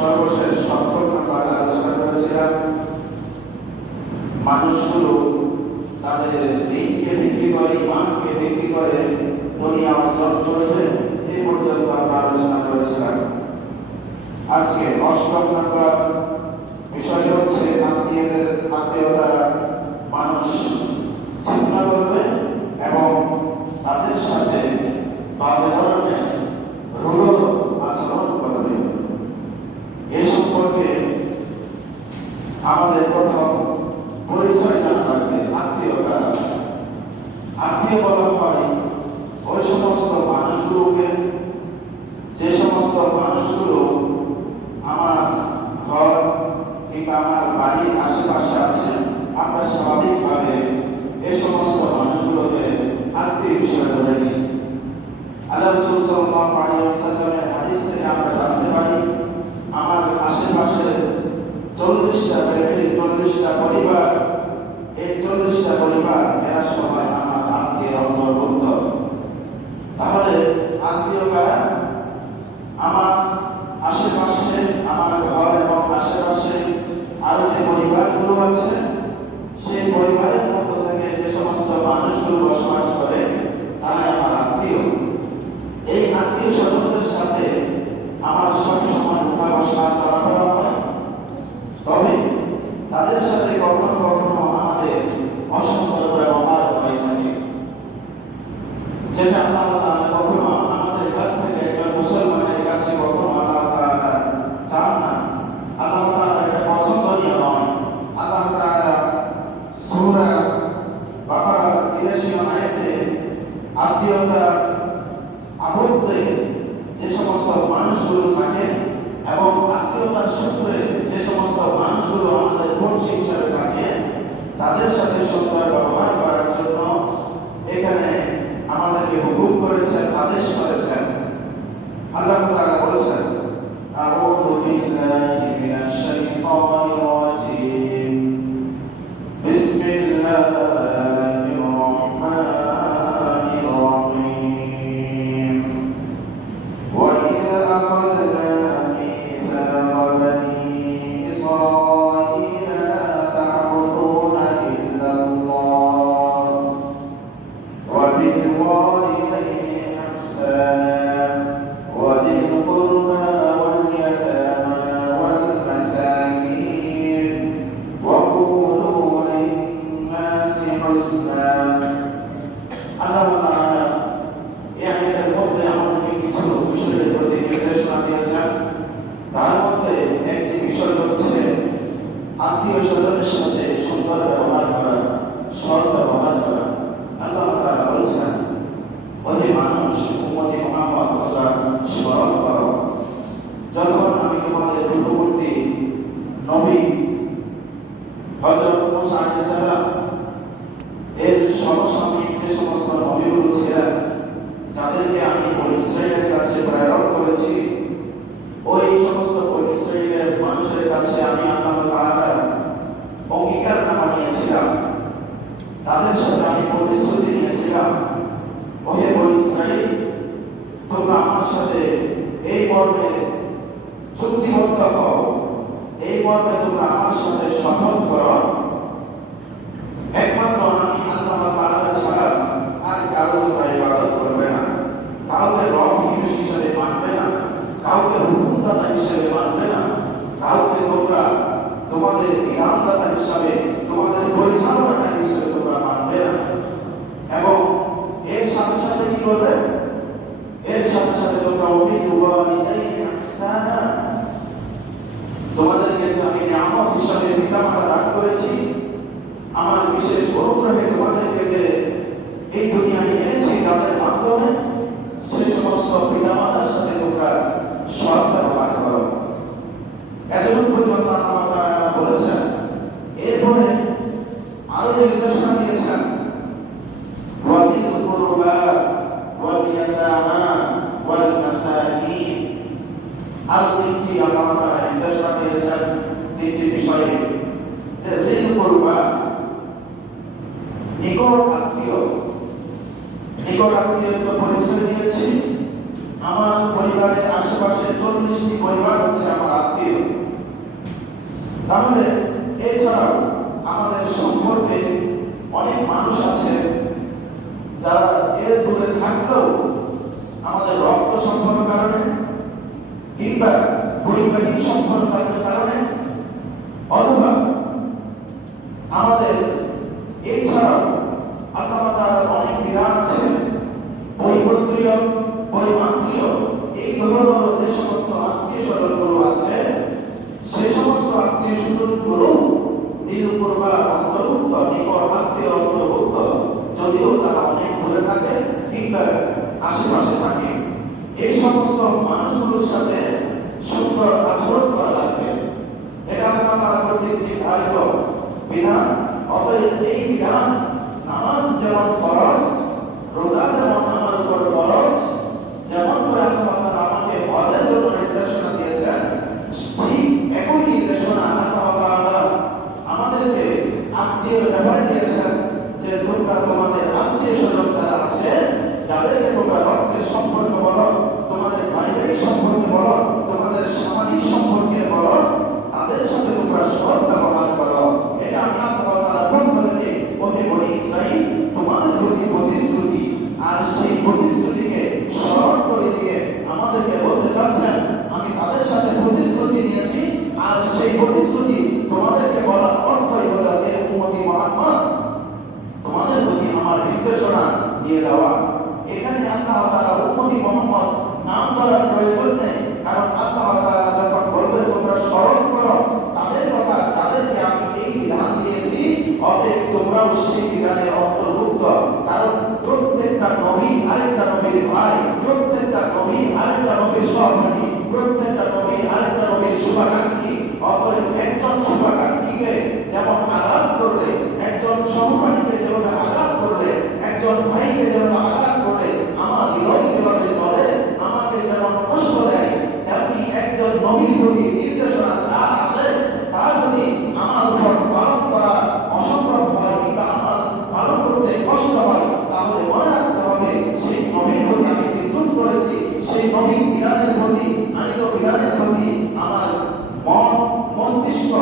সর্বশেষ সপ্তম নাম্বার আলোচনা করেছিলাম মানুষগুলো তাদের দিনকে বিক্রি করে, ইমানকে বিক্রি করে দুনিয়া অর্জন করেছে। এই পর্যন্ত আমরা আলোচনা করেছিলাম। আজকে অষ্টম নাম্বার বিষয় হচ্ছে আত্মীয়তা মানুষ চিন্তা করবে এবং তাদের সাথে বাজে ধরনের রূঢ় আচরণ করবে। এ সম্পর্কে আমাদের প্রথম পরিচয় জানা লাগবে। আত্মীয় বলা হয় ওই সমস্ত মানুষগুলোকে, যে সমস্ত মানুষগুলো আমার ঘর কিংবা আমার বাড়ির আশেপাশে আছে। আমরা স্বাভাবিকভাবে এই সমস্ত মানুষগুলোকে আত্মীয় হিসেবে ধরে নিই। আল্লাহ রাসূল সাল্লাল্লাহু আলাইহি ওয়াসাল্লামের হাদিস থেকে আমরা জানতে পারি, আমার আশেপাশে 40টা ফ্যামিলি, 40টা পরিবার, এই 40টা পরিবার এরা সবাই আমার আত্মীয় অন্তর্ভুক্ত। তাহলে আত্মীয় কারা? আমার আশেপাশে, আমার ঘর এবং আশেপাশে আরো যে পরিবারগুলো আছে, সেই পরিবারের মধ্য থেকে যে সমস্ত মানুষগুলো বসবাস করে তারাই আমার আত্মীয়। এই আত্মীয় স্বজনদের সাথে আমার সবসময় উঠা বসা চলাফেরা হয়। তবে তাদের সাথে কখনো কখনো আমাদের অসুন্দর ব্যবহার হয়ে থাকে, যেটা আল্লাহ তাআলা কখনো আমাদের কাছ থেকে, একজন মুসলমানের কাছে কখনো আল্লাহ তাআলা চান না। আল্লাহ তাআলা এটা পছন্দনীয় নয়। আল্লাহ তাআলা সূরা বাকারা 83 আয়াতে আত্মীয়তা আবদ্ধে যে সমস্ত মানুষগুলো থাকে এবং আত্মীয়তার সূত্রে যে সমস্ত মানুষগুলো আমাদের পড়শি হিসাবে থাকে, তাদের সাথে সুন্দর ব্যবহার করার জন্য এখানে আমাদেরকে হুকুম করেছেন, আদেশ করেছেন। আল্লাহ তাআলা বলেছেন, আউযু বিল্লাহি মিনাশ শাইতানির রাজীম, বিসমিল্লাহির রাহমানির রাহিম। ওয়া ইযা আখাযনা মিসাqa বানী ইসরাঈলা লা তা'বুদুনা ইল্লাল্লাহ ওয়া বিল ওয়ালিদাইনি ইহসানা ওয়া যিল কুরবা ওয়াল ইয়াতামা ওয়াল মাসাকিন ওয়া কুলু লিন-নাসি হুসনা। আল্লাহ তাআলা এই আয়াতের মধ্যে আমাদেরকে কিছু বিষয়ের প্রতি নির্দেশনা দিয়েছেন। তার মধ্যে একটি বিষয় হচ্ছে আত্মীয় স্বজনের সাথে সুন্দর ব্যবহার করা, সৎ ব্যবহার করা। আল্লাহ তাআলা বলেছেন, ওহে মানুষ, উম্মতে মুহাম্মদ তোমরা স্মরণ করো, যখন আমি তোমাদের পূর্ববর্তী নবী হযরত মূসা আলাইহিস সালাম এর সমসাময়িক যে সমস্ত নবীগুলো ছিলেন, যাদেরকে আমি বনী ইসরাঈলের কাছে প্রেরণ করেছি, ওই সমস্ত বনী ইসরাঈলের মানুষের কাছে আমি আল্লাহ তাআলা অঙ্গীকারনামা নিয়েছিলাম। তাদের সাথে আমি প্রতিশ্রুতি নিয়েছিলাম, ওহে বনী ইসরাঈল, তোমরা আমার সাথে এই মর্মে চুক্তিবদ্ধ হও, এই মর্মে তোমরা আমার সাথে শপথ করো, একমাত্র আমি আল্লাহ তাআলা ছাড়া আর কারো তোমরা ইবাদত করবে না, কাউকে রব হিসেবে মানবে না, কাউকে হুকুমদাতা হিসেবে মানবে না, কাউকে তোমরা তোমাদের বিধানদাতা হিসাবে, তোমাদের পরিচালনা হিসেবে তোমরা মানবে না। এবং এর সাথে সাথে কি করবে? এর সাথে সাথে তোমরা বিল ওয়ালিদাইনি ইহসানা, তোমাদেরকে যে আমি নিয়ামত হিসাবে পিতামাতা দান করেছি, আমার বিশেষ অনুগ্রহে তোমাদেরকে যে এই দুনিয়ায় এনেছি তাদের মাধ্যমে, সেই সমস্ত পিতামাতার সাথে তোমরা সৎ ব্যবহার করো। এতটুকু পর্যন্ত আল্লাহ তাআলা বলেছেন। এরপরে আরো নির্দেশনা দিয়েছেন, ওয়া বিল কুরবা ওয়াল ইয়াতামা ওয়াল মাসাকিন। আরো তিনটি আল্লাহ তাআলা নির্দেশনা দিয়েছেন, তিনটি বিষয়ে। যে বিল কুরবা, নিকট আত্মীয়, নিকট আত্মীয়ত্ব পরিচয় দিয়েছি। আমার পরিবারের আশেপাশে 40টি পরিবার হচ্ছে আমার আত্মীয়। তাহলে এছাড়াও আমাদের সম্পর্কে অনেক মানুষ আছে যারা এর দূরে থাকলেও আমাদের রক্ত সম্পর্কের কারণে কিংবা বৈবাহিক সম্পর্কের কারণে অথবা আমাদের এছাড়াও আল্লাহ তাআলার অনেক বিধান আছে বৈপত্রীয় বৈমাত্রীয় এই ধরনের যে সমস্ত আত্মীয় স্বজনগুলো আছে সেই সমস্ত আত্মীয় স্বজনগুলো দিল করবা অন্তর্ভুক্ত নিকট আত্মীয় অন্তর্ভুক্ত, যদিও তারা অনেক দূরে থাকে কিংবা আশেপাশে থাকে। এই সমস্ত মানুষগুলোর সাথে সুন্দর আচরণ করা লাগবে, এটা আমার কর্তৃক নির্ধারিত বিধান। অতএব এই বিধান নামাজ যেমন ফরজ, রোজা যেমন আমার উপর ফরজ, যেমন করে আল্লাহ আমাকে হজের জন্য নির্দেশনা দিয়েছেন, ঠিক একই নির্দেশনা আল্লাহ আমাদেরকে আত্মীয়ের ব্যাপারে দিয়েছেন যে তোমরা তোমাদের আত্মীয় স্বজন যারা আছে, যাদেরকে তোমরা রক্তের সম্পর্ক বলো, তোমাদের পারিবারিক সম্পর্কে বলো, তোমাদের সামাজিক সম্পর্কে বলো, তাদের সাথে তোমরা সৎ ব্যবহার করো। এটা আমি আল্লাহ বন্ধুকে ওকে বলি ইসরাইল তোমাদের প্রতি প্রতিশ্রুতি, আর সেই প্রতিশ্রুতিকে স্মরণ করে দিয়ে আমাদেরকে বলতে চাচ্ছেন আমি তাদের সাথে প্রতিশ্রুতি নিয়েছি, আর সেই প্রতিশ্রুতি তোমাদেরকে বলার অর্থই হলো এ উম্মতি মুহাম্মদ তোমাদের প্রতি আমার নির্দেশনা দিয়ে দেওয়া। এখানে আল্লাহ তাআলা উম্মতি মুহাম্মদ নাম বলার প্রয়োজন নেই, কারণ আল্লাহ তাআলা যখন বলবে তোমরা স্মরণ করো তাদের কথা যাদেরকে আমি এই বিধান দিয়েছি, অতএব তোমরাও সেই বিধানের অন্তর্ভুক্ত। কারণ প্রত্যেকটা নবী আরেকটা নবীর ভাই, প্রত্যেকটা নবী আরেকটা নবীর সহপাঠী, প্রত্যেকটা নবী আরেকটা নবীর শুভাকাঙ্ক্ষী। অতএব একজন শুভাকাঙ্ক্ষীকে যেমন আঘাত করলে, একজন সহপাঠীকে যেমন আঘাত করলে, একজন ভাইকে যেমন আঘাত করলে আমার হৃদয় যেভাবে চলে, আমাকে যেমন কষ্ট দেয়, তেমনি একজন নবীর প্রতি নির্দেশনা যা আছে তা যদি আমার উপর পালন করা অসম্ভব হয় কিংবা আমার পালন করতে কষ্ট হয়, তাহলে মনে রাখতে হবে সেই নবীর প্রতি আমি বিদ্রোহ করেছি, সেই নবীর বিধানের প্রতি আনিত বিধানের প্রতি আমার মন মস্তিষ্ক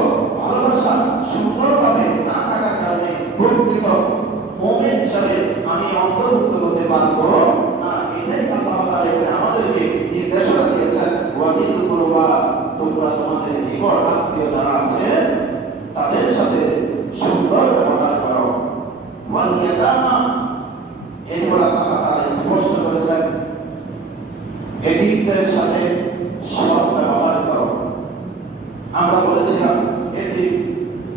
ভালোবাসা সুন্দরভাবে না থাকার কারণে প্রকৃত মুমিন হিসাবে আমি অন্তর্ভুক্ত হতে পারবো না। এটাই আল্লাহ তাআলা এখানে আমাদেরকে নির্দেশনা দিয়েছেন, ওয়াদিল কুরবা তোমরা তোমাদের নিকট আত্মীয় যারা আছে তাদের সাথে সুন্দর ব্যবহার করো। ওয়াল ইয়াতামা এরপর আল্লাহ তাআলা স্পষ্ট করেছেন এতিমদের সাথে সৎ ব্যবহার করো। আমরা বলেছিলাম এতিম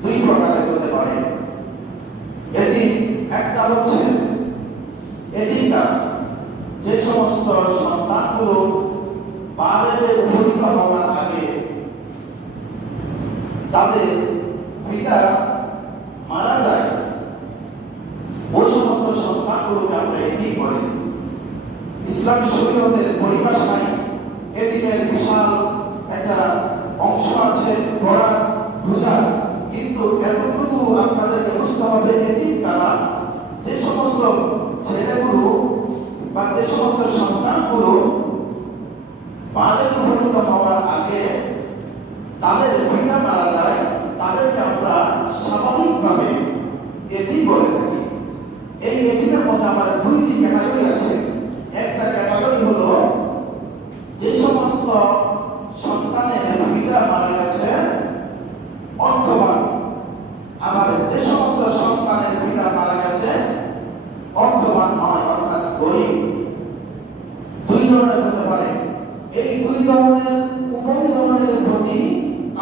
দুই প্রকারের হতে পারে। এতিম একটা হচ্ছে এতিমরা যে সমস্ত সন্তানগুলো বালেগের উপনীত হওয়ার আগে তাদের পিতা মারা যায়, ওই সমস্ত সন্তানগুলোকে আমরা এতিম বলি। ইসলামী শরীয়তের পরিভাষায় এতিমের বিশাল একটা অংশ আছে পড়ার বোঝার, কিন্তু এতটুকু আপনাদেরকে বুঝতে হবে এতিম কারা, যে সমস্ত ছেলেগুলো বা যে সমস্ত সন্তানগুলো বালেগে উপনীত হওয়ার আগে তাদের পিতা মারা যায়, তাদেরকে আমরা স্বাভাবিকভাবে এতিম বলে থাকি। এই এতিমের মধ্যে আমাদের দুইটি ক্যাটাগরি আছে। একটা ক্যাটাগরি হলো যে সমস্ত সন্তানের পিতা মারা গেছে অর্থবান, আবার যে সমস্ত সন্তানের পিতা মারা গেছে অর্থবান নয়, অর্থাৎ গরিব। দুই ধরনের হতে পারে। এই দুই ধরনের উভয় ধরনের প্রতি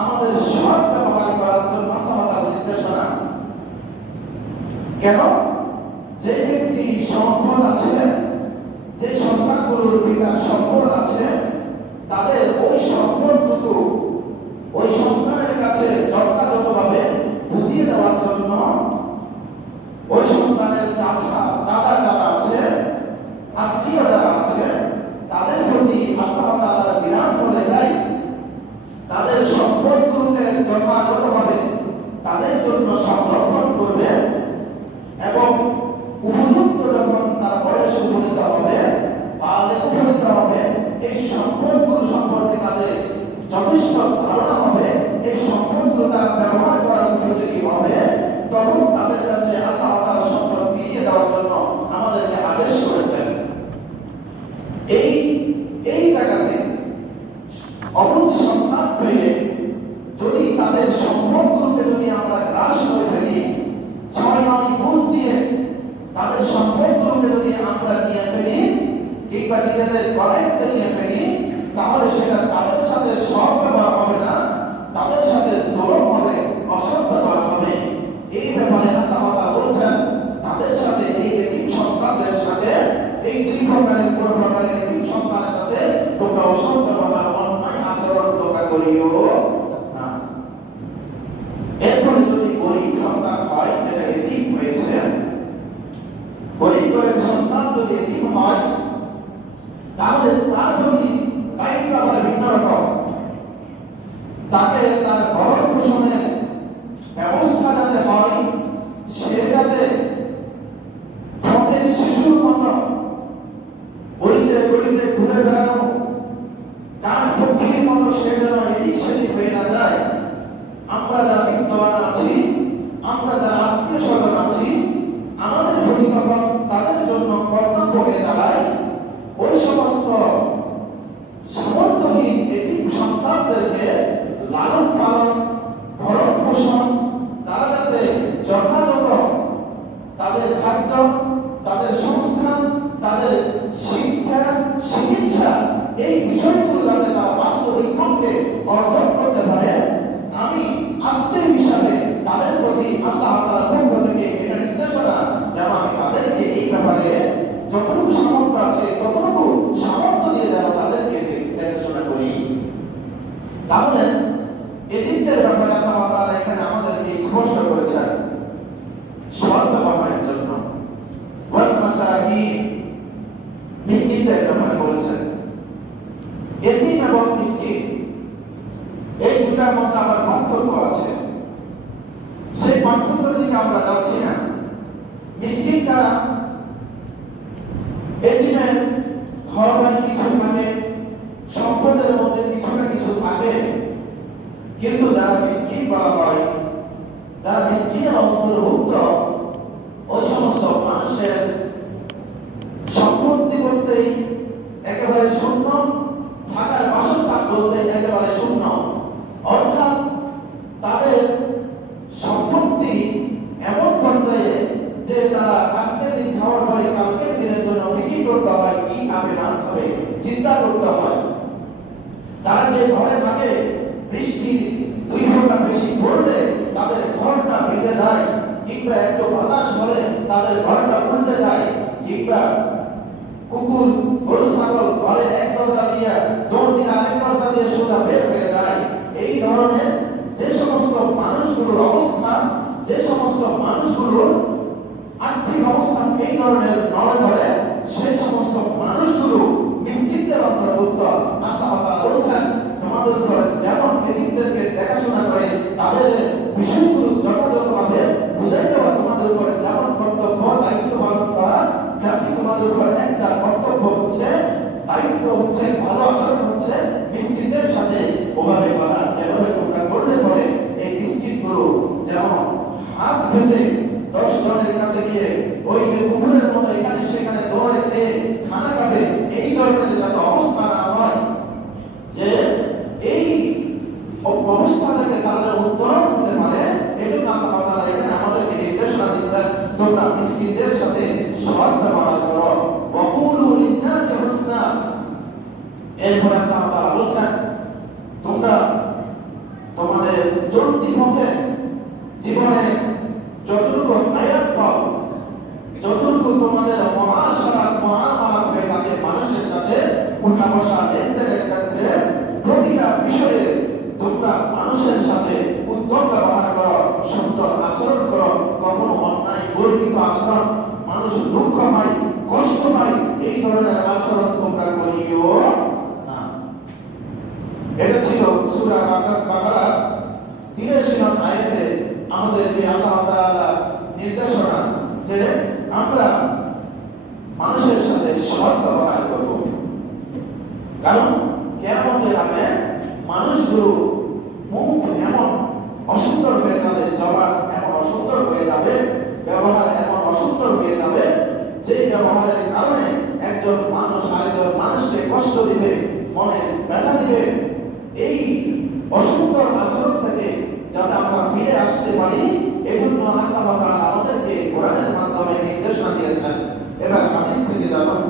আমাদের সৎ ব্যবহার করার জন্য আমাদের নির্দেশনা। কেন? যে ব্যক্তি সম্পদ আছে, যে সন্তানগুলোর পিতার সম্পদ আছে, তাদের ওই সম্পদটুকু ওই সন্তানের কাছে যথাযথভাবে বুঝিয়ে দেওয়ার জন্য ওই সন্তানের চাচা দাদা যারা আছে, আত্মীয় যারা আছে, তাদের প্রতি আল্লাহ তাআলার বিধান বলে দেয় তাদের সম্পদগুলোকে যথাযথভাবে তাদের জন্য সংরক্ষণ করবে এবং উপযুক্ত যখন তার বয়স উপনীত হবে, বালেগ উপনীত হবে, সন্তান পেয়ে যদি তাদের সম্পদগুলোকে যদি আমরা গ্রাস করে ফেলি, 6 নয় বুঝ দিয়ে তাদের সম্পদগুলোকে যদি আমরা নিয়ে ফেলি কিংবা নিজেদের করাইতে নিয়ে ফেলি, তাহলে সেটা তাদের সাথে সৎ ব্যবহার হবে না, তাদের সাথে জুলুম হবে, অসৎ ব্যবহার হবে। এই ব্যাপারে আল্লাহ তাআলা বলছেন তাদের সাথে এই এতিম সন্তানদের সাথে এই দুই প্রকারের কোন প্রকারের এতিম সন্তানের সাথে তোমরা অসৎ ব্যবহার, অন্যায় আচরণ তোমরা করিও না। এরপরে যদি গরিব সন্তান হয়, যেটা এতিম হয়েছে, গরিব ঘরের সন্তান যদি এতিম হয়, তাহলে তার প্রতি দায়িত্ব আবার ভিন্ন রকম। তাকে তার ভরণ পোষণের ব্যবস্থা যাতে হয়, সে যাতে পথের শিশুর মতো গলিতে গলিতে ঘুরে বেড়ানো, কান পক্ষীর মতো সে যেন এদিক সেদিক হয়ে না যায়। আমরা যারা বিদ্যমান আছি, আমরা যারা আত্মীয় স্বজন আছি, আমাদের প্রতি তখন তাদের জন্য কর্তব্য হয়ে দাঁড়ায় ওই সমস্ত সামর্থ্যহীন এতিম সন্তানদেরকে লালন পালন, ভরণ পোষণ, তারা যাতে যথাযথ তাদের খাদ্য, তাদের সংস্থান, তাদের শিক্ষা, চিকিৎসা, এই বিষয়গুলো যাতে তারা বাস্তবিক পক্ষে অর্জন করতে পারে, আমি আত্মীয় হিসাবে তাদের প্রতি আল্লাহ তাআলার পক্ষ থেকে এটা নির্দেশনা যেন আমি তাদেরকে এই ব্যাপারে যতটুকু সামর্থ্য আছে ততটুকু সামর্থ্য দিয়ে যেন তাদেরকে দেখাশোনা করি। তাহলে এতিমদের ব্যাপারে আল্লাহ তাআলা এখানে আমাদেরকে স্পষ্ট করেছেন সৎ ব্যবহারের জন্য। ওয়াল মাসাকিন, মিসকিনদের ব্যাপারে বলেছেন। এতিম এবং মিসকিন এই দুটার মধ্যে আবার পার্থক্য আছে। সেই পার্থক্যের দিকে আমরা যাচ্ছি না। মিসকিন কারা? এতিমের ঘর বাড়ি কিছু থাকে, সম্পদের মধ্যে কিছু না কিছু থাকে, কিন্তু যারা মিসকিন বলা হয়, যারা মিসকিনের অন্তর্ভুক্ত, ওই সমস্ত মানুষের সম্পত্তি বলতেই একেবারে শূন্য, থাকার বাসস্থান বলতে একেবারে শূন্য। অর্থাৎ তাদের সম্পত্তি এমন পর্যায়ে যে তারা আজকের দিন খাওয়ার পরে কালকের দিনের জন্য ফিকির করতে হয়, কি খাবে না খাবে চিন্তা করতে হয়। তারা যে ঘরে থাকে, বৃষ্টি 2 ঘন্টা বেশি পড়লে তাদের ঘরটা ভিজে যায়, কিংবা একটু বাতাস হলে তাদের ঘরটা উল্টে যায়, কিংবা কুকুর গরু ছাগল ঘরে এক দরজা দিয়ে দৌড় দিয়ে আরেক দরজা দিয়ে সোজা বের হয়ে যায়। এই ধরনের যে সমস্ত মানুষগুলোর অবস্থা, যে সমস্ত মানুষগুলোর আর্থিক অবস্থা এই ধরনের নড়ে ঘরে, সেই সমস্ত মানুষগুলো মিসকিনদের অন্তর্ভুক্ত। আল্লাহ তাআলা বলেছেন তোমাদের উপর যেমন এতিমদেরকে দেখাশোনা করে তাদের বিষয়গুলো যথাযথভাবে বুঝাই দেওয়া তোমাদের উপর যেমন কর্তব্য, দায়িত্ব পালন করা, তেমনি তোমাদের উপর একটা কর্তব্য হচ্ছে, দায়িত্ব হচ্ছে, ভালো আচরণ হচ্ছে মিসকিনদের সাথে ওভাবে করা। যেভাবে তোমরা করলে পরে এই মিসকিনগুলো যেমন হাত পেতে 10 জনের কাছে গিয়ে ওই যে কুকুরের মতো এখানে সেখানে দৌড়ে খেয়ে খানা খাবে, এই ধরনের যাতে অবস্থা না হয়, যে এই অবস্থা থেকে তারা উত্তরণ হতে পারে, এই জন্য আল্লাহ তাআলা এখানে আমাদেরকে নির্দেশনা দিচ্ছেন তোমরা মিসকিনদের সাথে সৎ ব্যবহার করো। ওয়াকুলু লিন-নাসি হুসনা, এরপর আল্লাহ তাআলা বলছেন তোমরা তোমাদের চলতি পথে জীবনে যতটুকু হায়াত পাও, যতটুকু তোমাদের মুআশারাত মুআমালাত হয়ে থাকে মানুষের সাথে উঠা বসা লেনদেনের ক্ষেত্রে প্রতিটা বিষয়ে তোমরা মানুষের সাথে উত্তম ব্যবহার করো, সুন্দর আচরণ করো, কখনো অন্যায় গর্হিত আচরণ, মানুষ দুঃখ পায়, কষ্ট পায়, এই ধরনের আচরণ তোমরা করিও না। এটা ছিল সূরা বাকারা 83 নং আয়াতে আমাদেরকে আল্লাহ তাআলা নির্দেশনা যে আমরা মানুষের সাথে সৎ ব্যবহার করব। কারণ কিয়ামতের আগে মানুষগুলো মুখ এমন অসুন্দর হয়ে যাবে, জবান এমন অসুন্দর হয়ে যাবে, ব্যবহার এমন অসুন্দর হয়ে যাবে, যে ব্যবহারের কারণে একজন মানুষ আরেকজন মানুষকে কষ্ট দিবে, মনে ব্যথা দিবে। এই অসুন্দর আচরণ থেকে যাতে আমরা ফিরে আসতে পারি, এজন্য আল্লাহ তাআলা আমাদেরকে কোরআনের মাধ্যমে নির্দেশনা দিয়েছেন। এবার হাদিস থেকে জানুন,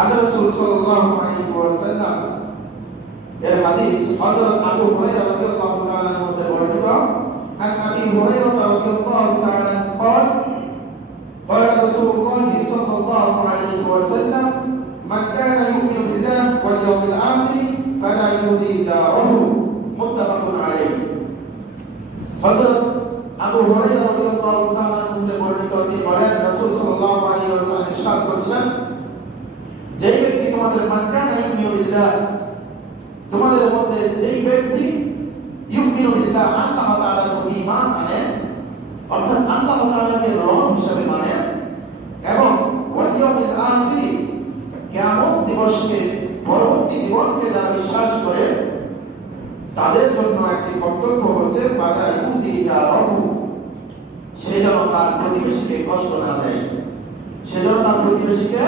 আল্লাহ রাসূল সাল্লাল্লাহু আলাইহি ওয়াসাল্লাম এর হাদিস হযরত আবু হুরায়রা রাদিয়াল্লাহু তাআলা আনহু হতে বর্ণিত। عن أبي هريرة رضي الله تعالى عنه قال قال رسول الله صلى الله عليه وسلم من كان يؤمن بالله واليوم الآخر فلا يؤذي جاره متفق عليه। হযরত আবু হুরায়রা রাদিয়াল্লাহু তাআলা আনহু হতে বর্ণিত, তিনি বলেন রাসূল সাল্লাল্লাহু আলাইহি ওয়াসাল্লাম ইরশাদ করেছেন, যেই ব্যক্তি তোমাদের মান কানা ইউমিনু বিল্লাহ, তোমাদের মধ্যে যেই ব্যক্তি ইউমিনু বিল্লাহ আল্লাহ তাআলার প্রতি ঈমান আনে, অর্থাৎ আল্লাহ তাআলাকে রব হিসেবে মানে, এবং ওয়াল ইয়াউমিল আখির, কিয়ামত দিবসকে, পরবর্তী জীবনকে যারা বিশ্বাস করে, তাদের জন্য একটি কর্তব্য হচ্ছে ফালা ইউদি জারাহু, সে যেন তার প্রতিবেশীকে কষ্ট না দেয়, সে যেন তার প্রতিবেশীকে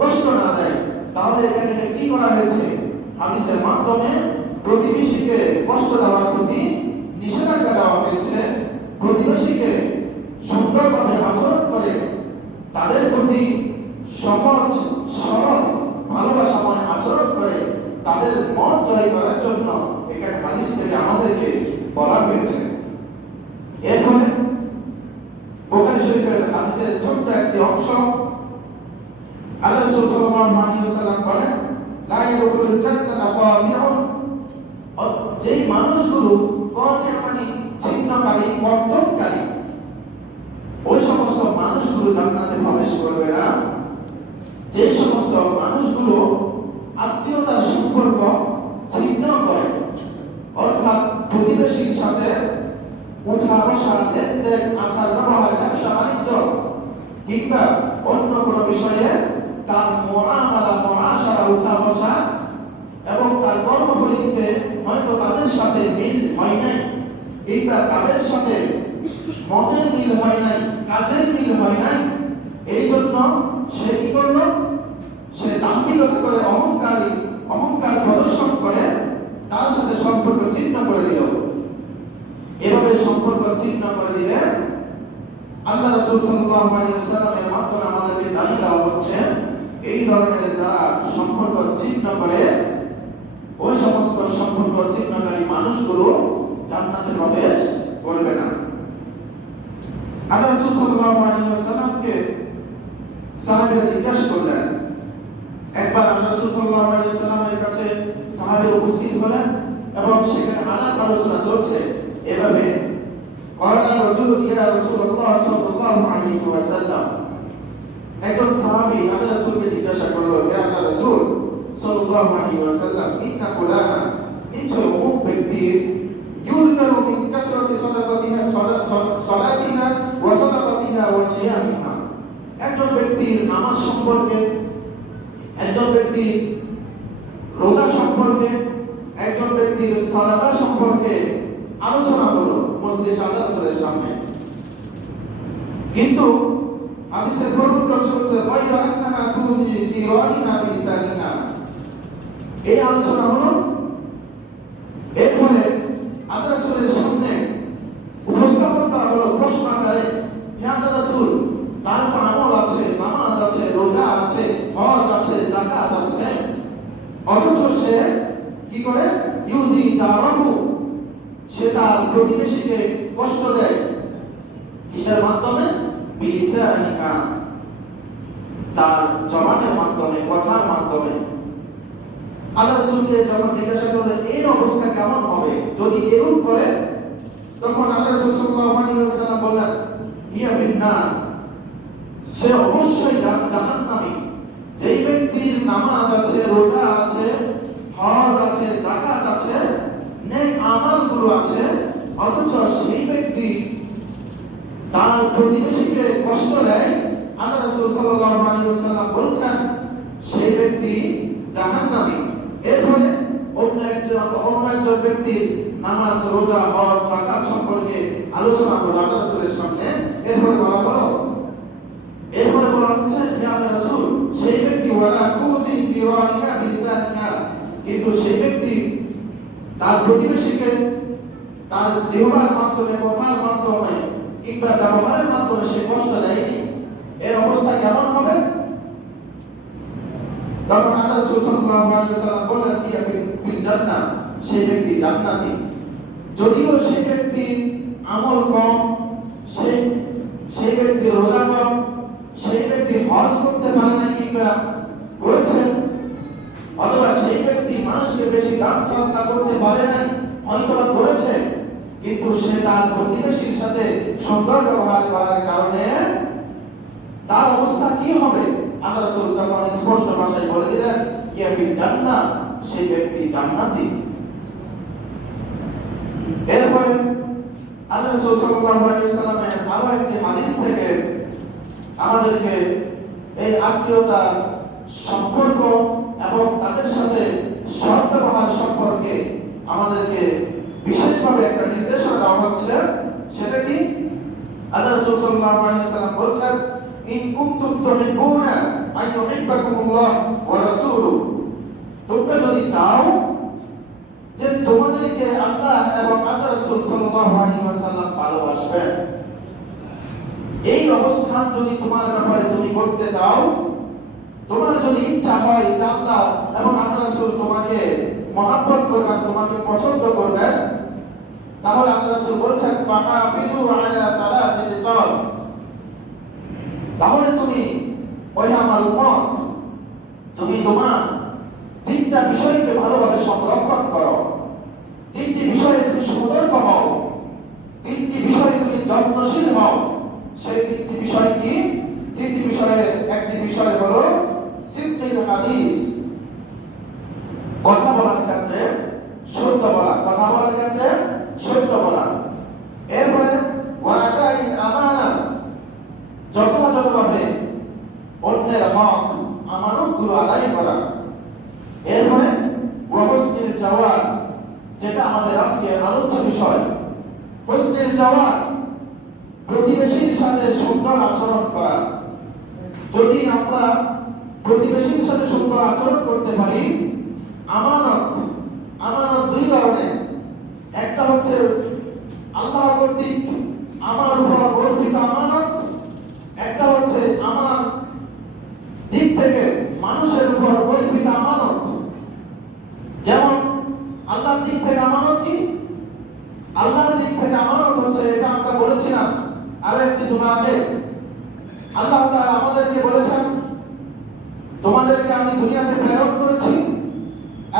কষ্ট না দেয়। তাহলে এখানে কি করা হয়েছে? হাদিসের মাধ্যমে প্রতিবেশীকে কষ্ট দেওয়ার প্রতি নিষেধাজ্ঞা দেওয়া হয়েছে। প্রতিবেশীকে সুন্দরভাবে আচরণ করে তাদের প্রতি সহজ সরল ভালোবাসাময় আচরণ করে তাদের মন জয় করার জন্য এখানে হাদিস থেকে আমাদেরকে বলা হয়েছে। এরপরে বুখারী শরীফের হাদিসের ছোট্ট একটি অংশ, আল্লাহ রাসূল সাল্লাল্লাহু আলাইহি ওয়াসাল্লাম বলেন, লা ইয়াদখুলুল জান্নাতা কাতিউন, যেই মানুষগুলো কাতি মানে ছিন্নকারী, কর্তনকারী, ওই সমস্ত মানুষগুলো জান্নাতে প্রবেশ করবে না। যে সমস্ত মানুষগুলো আত্মীয়তার সম্পর্ক ছিন্ন করে, অর্থাৎ প্রতিবেশীর সাথে উঠা বসা, লেনদেন, আচার ব্যবহার, ব্যবসা বাণিজ্য কিংবা অন্য কোনো বিষয়ে তার মুআমালা মুআশারা, উঠা বসা এবং তার কর্মপরিধিতে হয়তো তাদের সাথে মিল হয় নাই, কিংবা তাদের সাথে মতের মিল হয় নাই, কাজের মিল হয় নাই, এই জন্য সে কি করলো? সে দাম্ভিকতা করে, অহংকার প্রদর্শন করে তার সাথে সম্পর্ক ছিন্ন করে দিল। এভাবে সম্পর্ক ছিন্ন করে দিলে আল্লাহ রাসূল সাল্লাল্লাহু আলাইহি ওয়াসাল্লামের মাধ্যমে আমাদেরকে জানিয়ে দেওয়া হচ্ছে, এই ধরনের যারা সম্পর্ক ছিন্ন করে, ওই সমস্ত সম্পর্ক ছিন্নকারী মানুষগুলো জান্নাতে প্রবেশ করবে না। আল্লাহ রাসূল সাল্লাল্লাহু আলাইহি ওয়াসাল্লামকে সাহাবীরা জিজ্ঞাসা করলেন, একবার আল্লাহ রাসূল সাল্লাল্লাহু আলাইহি ওয়াসাল্লামের কাছে সাহাবীরা উপস্থিত হলেন এবং সেখানে আলাপ আলোচনা চলছে। এভাবে ক্বালা রাজুলু ইয়া রাসূলুল্লাহ সাল্লাল্লাহু আলাইহি ওয়াসাল্লাম, একজন সাহাবী আল্লাহ রাসূলকে জিজ্ঞাসা করলো, হে আল্লাহর রাসূল সাল্লাল্লাহু আলাইহি ওয়াসাল্লাম, ইন্না ফুলানা, নিশ্চয় অমুক ব্যক্তি ইউলকারু মিন কাসরাতি সাদাকাতিহা সালাতিহা ওয়া সাদাকাতিহা ওয়া সিয়ামিহা, একজন ব্যক্তির নামাজ সম্পর্কে, একজন ব্যক্তির রোজা সম্পর্কে, একজন ব্যক্তির সালাত সম্পর্কে আলোচনা হলো মজলিস আল্লাহ রাসূলের সামনে, কিন্তু হাদিসের পরবর্তী অংশ হচ্ছে গায়রা আন্নাহা তুজি জিরানিহা বিলিসানিহা, এই আলোচনা হলো। এরপরে আল্লাহ রাসূলের সামনে উপস্থাপন করা হলো প্রশ্ন আকারে, হে আল্লাহ রাসূল, তার তো আমল আছে, নামাজ আছে, রোজা আছে, হজ আছে, যাকাত আছে, অথচ সে কি করে? ইউদি জারাহু, সে তার প্রতিবেশীকে কষ্ট দেয়। কিসের মাধ্যমে? বিলিসানিহা, তার জবানের মাধ্যমে, কথার মাধ্যমে। আল্লাহ রাসূলকে যখন জিজ্ঞাসা করলেন এই অবস্থা কেমন হবে যদি এরূপ করে, তখন আল্লাহ রাসূল সাল্লাল্লাহু আলাইহি ওয়াসাল্লাম বললেন, হিয়া ফিন্নার, সে অবশ্যই জাহান্নামী। যেই ব্যক্তির নামাজ আছে, রোজা আছে, হজ আছে, যাকাত আছে, নেক আমলগুলো আছে, অথচ সেই ব্যক্তি তার প্রতিবেশীকে কষ্ট দেয়, আল্লাহ রাসূল সাল্লাল্লাহু আলাইহি ওয়াসাল্লাম বলছেন সেই ব্যক্তি জাহান্নামী। এরপরে অন্য একজন ব্যক্তির নামাজ, রোজা, হজ, যাকাত সম্পর্কে আলোচনা হলো আল্লাহ রাসূলের সামনে। এরপরে বলা হচ্ছে, হে আল্লাহ রাসূল, সেই ব্যক্তি ওয়ালা তুজি জিরানিহা বিলিসানিহা, কিন্তু সেই ব্যক্তি তার প্রতিবেশীকে তার জিহ্বার মাধ্যমে, কথার মাধ্যমে কিংবা ব্যবহারের মাধ্যমে সে কষ্ট দেয়নি, এর অবস্থা কেমন হবে? তখন আল্লাহ রাসূল সাল্লাল্লাহু আলাইহি ওয়াসাল্লাম বললেন, ইয়া ফিল জান্নাহ, সেই ব্যক্তি জান্নাতি। যদিও সেই ব্যক্তি আমল কম, সেই ব্যক্তি রোজা কম, সেই ব্যক্তি হজ করতে পারে না কিংবা করেছেন, অথবা সেই ব্যক্তি মানুষকে বেশি দান সাদকা করতে পারে নাই, হয়তোবা করেছে, কিন্তু সে তার প্রতিবেশীর সাথে সুন্দর ব্যবহার করার কারণে তার অবস্থা কি হবে? আল্লাহ রাসূল তখন স্পষ্ট ভাষায় বলে দিলেন, ইয়া ফিল জান্নাহ, সেই ব্যক্তি জান্নাতি। এরপরে আল্লাহ রাসূল সাল্লাল্লাহু আলাইহি ওয়াসাল্লামের আরো একটি হাদিস থেকে আমাদেরকে এই আত্মীয়তা সম্পর্ক এবং তাদের সাথে সদ্ব্যবহার সম্পর্কে আমাদেরকে বিশেষভাবে একটা নির্দেশনা দেওয়া হচ্ছে। সেটা কি? আল্লাহ রাসূল সাল্লাল্লাহু আলাইহি ওয়াসাল্লাম বলেছেন, ইন কুনতুম তুহিব্বুনা আন ইউহিব্বাকুমুল্লাহ ওয়া রাসূলুহু, তোমরা যদি চাও যে তোমাদেরকে আল্লাহ এবং আল্লাহ রাসূল সাল্লাল্লাহু আলাইহি ওয়াসাল্লাম ভালোবাসবেন, এই অবস্থান যদি তোমার ব্যাপারে তুমি করতে চাও, তোমার যদি ইচ্ছা হয় যে আল্লাহ এবং আল্লাহ রাসূল তোমাকে মহব্বত করবেন, তোমাকে পছন্দ করবেন, তাহলে আল্লাহ রাসূল বলেছেন, ফাহাফিযু আলা সালাসি খিসাল, তাহলে তুমি ওই আমার উম্মত, তুমি তোমার তিনটা বিষয়কে ভালোভাবে সংরক্ষণ করো, তিনটি বিষয়ে তুমি সতর্ক হও, তিনটি বিষয়ে তুমি যত্নশীল হও। সেই তিনটি বিষয় কি? তিনটি বিষয়ে একটি বিষয় হলো সিদকুল হাদিস, কথা বলার ক্ষেত্রে সত্য বলা, কথা বলার ক্ষেত্রে সত্য বলা। এরপরে ওয়াদাইল আমানা, যথাযথভাবে অন্যের হক আমানতগুলো আদায় করা। এরপরে ওয়াহসনিল জাওয়ার, যেটা আমাদের আজকে আলোচ্য বিষয়, হুসনুল জাওয়ার, প্রতিবেশীর সাথে সুন্দর আচরণ করা। যদি আমরা প্রতিবেশীর সাথে সুন্দর আচরণ করতে পারি, আমানত, আমানত দুই ধরনের, একটা হচ্ছে আল্লাহ কর্তৃক আমার উপর অর্পিত আমানত, একটা হচ্ছে আমার দিক থেকে মানুষের উপর অর্পিত আমানত। যেমন আল্লাহর দিক থেকে আমানত কি? আল্লাহর দিক থেকে আমানত হচ্ছে, এটা আমরা বলেছিলাম আরো একটি জুমা আগে, আল্লাহ তাআলা আমাদেরকে বলেছেন, তোমাদেরকে আমি দুনিয়াতে প্রেরণ করেছি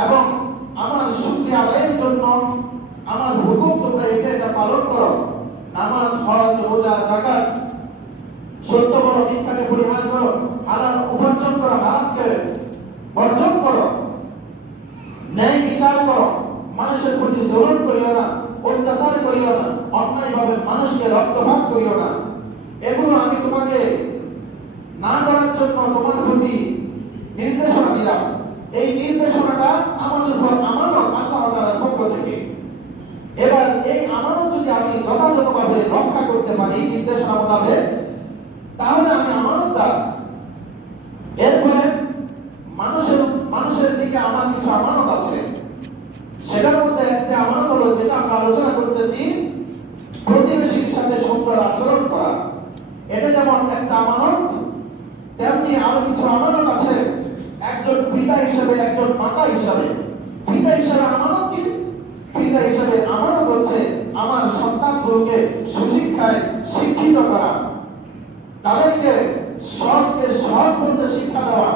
এবং আমার শুকরিয়া আদায়ের জন্য আমার হুকুম তোমরা এটা পালন করো, নামাজ, হজ, রোজা, যাকাত, সত্য বলো, মিথ্যাকে পরিহার করো, হালাল উপার্জন করো, হারামকে বর্জন করো, ন্যায় বিচার করো, মানুষের প্রতি জুলুম করিও না, অত্যাচার করিও না, অন্যায়ভাবে মানুষকে রক্তপাত করিও না। এগুলো আমি তোমাকে না করার জন্য তোমার প্রতি নির্দেশনা দিলাম। এই নির্দেশনাটা আমাদের উপর আমানত, আল্লাহ তাআলার পক্ষ থেকে। এবার এই আমানত যদি আমি যথাযথভাবে রক্ষা করতে পারি নির্দেশনা মোতাবেক, তাহলে আমি আমানতদার। এরপরে মানুষের দিকে আমার কিছু আমানত আছে, সেটার মধ্যে একটা আমানত হলো, যেটা আমরা আলোচনা করতেছি, প্রতিবেশীর সাথে সুন্দর আচরণ করা। এটা যেমন একটা আমানত, তেমনি আরো কিছু আমানত আছে। একজন পিতা হিসেবে, একজন মাতা হিসেবে, পিতা হিসেবে আমানত কি? পিতা হিসেবে আমানত হচ্ছে আমার সন্তানগুলোকে সুশিক্ষায় শিক্ষিত করা, তাদেরকে সৎকে সৎ বলতে শিক্ষা দেওয়া,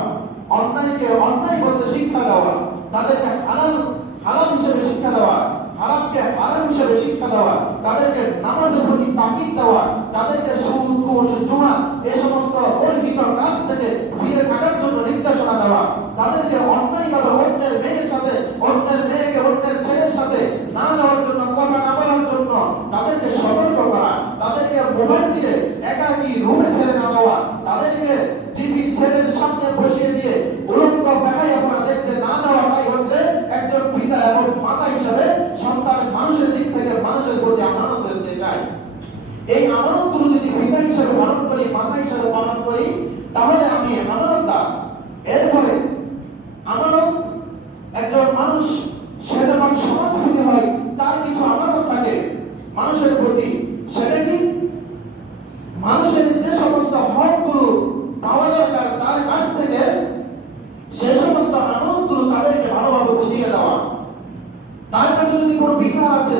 অন্যায়কে অন্যায় বলতে শিক্ষা দেওয়া, তাদেরকে হালাল হালাল হিসেবে শিক্ষা দেওয়া, হারামকে হারাম হিসেবে শিক্ষা দেওয়া, তাদেরকে নামাজের প্রতি তাকিদ দেওয়া, তাদেরকে সুদ, ঘুষ, জুয়া এই সমস্ত পরিহিত কাজ থেকে ফিরে থাকার জন্য নির্দেশনা দেওয়া, তাদেরকে অন্যায়ভাবে অন্যের মেয়ের সাথে, অন্যের মেয়েকে অন্যের ছেলের সাথে না যাওয়ার জন্য, কথা না বলার জন্য তাদেরকে সতর্ক করা, তাদেরকে মোবাইল দিয়ে একাকী রুমে ছেড়ে না দেওয়া, তাদেরকে টিভি সেটের সামনে বসিয়ে দিয়ে উলঙ্গ বেহায়াপনা দেখতে না দেওয়াটাই হচ্ছে একজন পিতা এবং মাতা হিসেবে সন্তানের মানুষের দিক থেকে মানুষের প্রতি আমানত হচ্ছে। এটাই, এই আমানতগুলো যদি পিতা হিসেবে পালন করি, মাতা হিসেবে পালন করি, তাহলে আমি আমানতদার। এরপরে আমানত, একজন মানুষ সে যখন সমাজ থেকে মানুষের প্রতি, সেটা কি মানুষের যে সমস্ত হকগুলো পাওয়া দরকার তার কাছ থেকে সে সমস্ত আমানতগুলো তাদেরকে ভালোভাবে বুঝিয়ে দেওয়া। তার কাছে যদি কোনো বিচার আছে,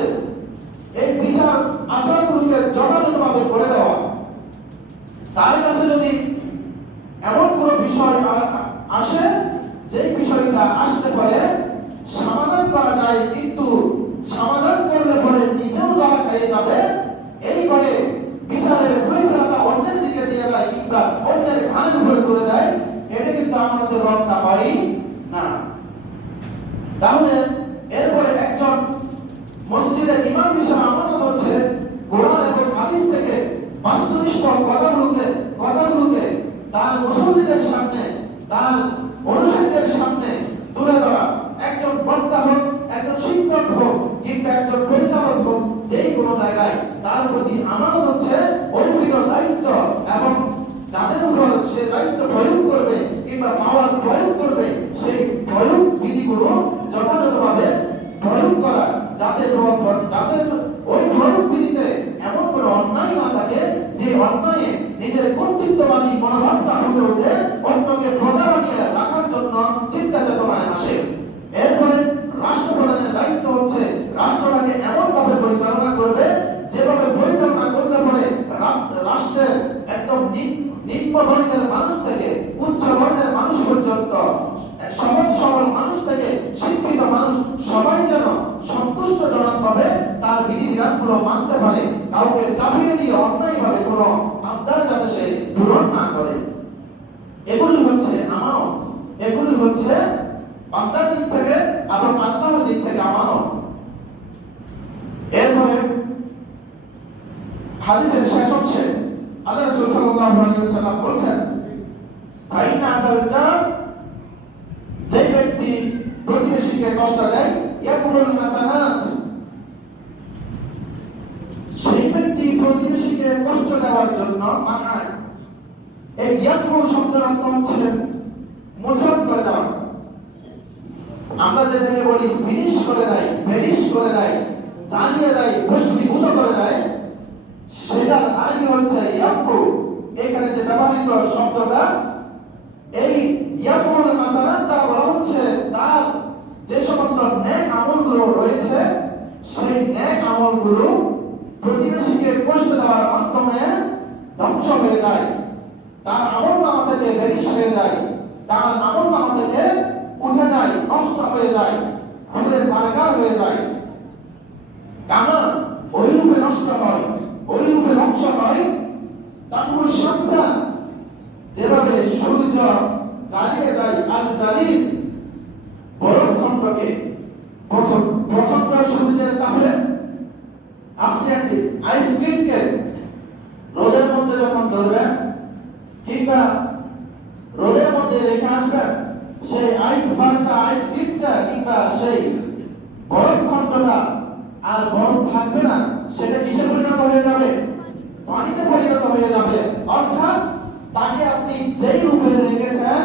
এই বিচার আচারগুলোকে যথাযথভাবে করে দেওয়া। তার কাছে যদি এমন কোনো বিষয় আসে যে বিষয়টা আসতে পারে সমাধান করা যায়, কিন্তু সমাধান করলে পরে নিজেও ধরা খেয়ে যাবে, এই করে বিচারের ফয়সালাটা অন্যের দিকে দিয়ে দেয় কিংবা অন্যের ঘাড়ের উপরে তুলে দেয়, এটা কিন্তু আমাদের রক্ষা হয় না। তাহলে এরপরে একজন মসজিদের ইমাম হিসেবে আমানত হচ্ছে কোরআন এবং হাদিস থেকে বাস্তবনিষ্ঠ কথাগুলোকে তার মুসল্লিদের সামনে, তার অনুসারীদের সামনে তুলে ধরা। একজন বক্তা হোক, একজন শিক্ষক হোক কিংবা একজন পরিচালক হোক, যেই কোনো জায়গায় তার প্রতি আমানত হচ্ছে অর্পিত দায়িত্ব, এবং যাদের উপর সে দায়িত্ব প্রয়োগ করবে কিংবা পাওয়ার প্রয়োগ করবে, সেই প্রয়োগ বিধিগুলো যথাযথভাবে প্রয়োগ করা, যাতে ওই প্রয়োগ বিধিতে এমন কোনো অন্যায় না থাকে যে অন্যায়ে নিজের কর্তৃত্ববাদী মনোভাবটা ফুটে ওঠে, অন্যকে প্রজা বানিয়ে রাখার জন্য চিন্তা চেতনায় আসে। এরপরে রাষ্ট্রপ্রধানের দায়িত্ব হচ্ছে রাষ্ট্রটাকে এমন ভাবে পরিচালনা করবে যেভাবে পরিচালনা করলে পরে রাষ্ট্রের একদম নিম্ন বর্ণের মানুষ থেকে উচ্চ বর্ণের মানুষ পর্যন্ত, সহজ সরল মানুষ থেকে শিক্ষিত মানুষ সবাই যেন সন্তুষ্টজনক ভাবে তার বিধিবিধানগুলো মানতে পারে, কাউকে চাপিয়ে দিয়ে অন্যায় ভাবে কোনো আবদার যাতে সে পূরণ না করে। এগুলি হচ্ছে আমানত, এগুলি হচ্ছে বান্দার দিক থেকে এবং আল্লাহর দিক থেকে আমানত। এরপরে হাদিসের শেষ হচ্ছে আল্লাহ রাসূল সাল্লাল্লাহু আলাইহি ওয়াসাল্লাম বলেছেন, ফাইনা আযাল যে ব্যক্তি প্রতিবেশীকে কষ্ট দেয়, ইয়াকুলুল হাসানাত, সেই ব্যক্তি প্রতিবেশীকে কষ্ট দেওয়ার জন্য পাঠায়। এই ইয়াকুল শব্দের অর্থ হচ্ছে মোচন করে দেওয়া। আমরা যেটাকে বলি ফিনিশ করে দেয়, ভেনিশ করে দেয়, জ্বালিয়ে দেয়, ভস্মীভূত করে দেয়, সেটার আরবি হচ্ছে ইয়াকুল। এখানে যে ব্যবহৃত শব্দটা, এই ইয়াকুল হাসানাত দ্বারা বলা হচ্ছে তার যে সমস্ত নেক আমলগুলো রয়েছে, সেই নেক আমলগুলো প্রতিবেশীকে কষ্ট দেওয়ার মাধ্যমে ধ্বংস হয়ে যায়, তার আমলনামা থেকে বেরিশ হয়ে যায়, তার আমলনামা থেকে উঠে যায়, নষ্ট হয়ে যায়, ফুলে জারকার হয়ে যায়। কামা ওই রূপে নষ্ট হয়, ওই রূপে ধ্বংস হয়। তারপর শামসা, যেভাবে সূর্য জ্বালিয়ে দেয় আল জালিল বরফ খণ্ডকে, প্রচন্ড সূর্যের তাপে আপনি একটি আইসক্রিমকে রোদের মধ্যে যখন ধরবেন কিংবা রোদের মধ্যে রেখে আসবেন, সেই আইসক্রিমটা কিংবা সেই বরফ খণ্ডটা আর বরফ থাকবে না, সেটা কিসে পরিণত হয়ে যাবে? পানিতে পরিণত হয়ে যাবে। অর্থাৎ তাকে আপনি যেই রূপে রেখেছেন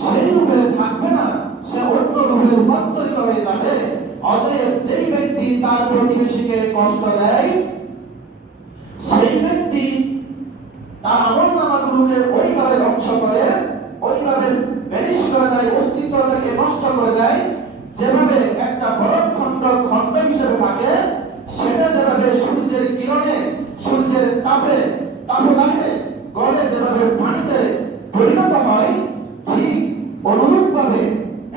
সেই রূপে থাকবে না, সে অন্য রূপে রূপান্তরিত হয়ে যাবে। অতএব যেই ব্যক্তি তার প্রতিবেশীকে কষ্ট দেয়, সেই ব্যক্তি তার আমলনামাগুলোকে ওইভাবে ধ্বংস করে, ওইভাবে ভ্যানিশ করে দেয়, অস্তিত্বটাকে নষ্ট করে দেয়, যেভাবে একটা বরফ খণ্ড হিসেবে থাকে, সেটা যেভাবে সূর্যের কিরণে, সূর্যের তাপে গলে যেভাবে পানিতে পরিণত হয়, ঠিক অনুরূপ ভাবে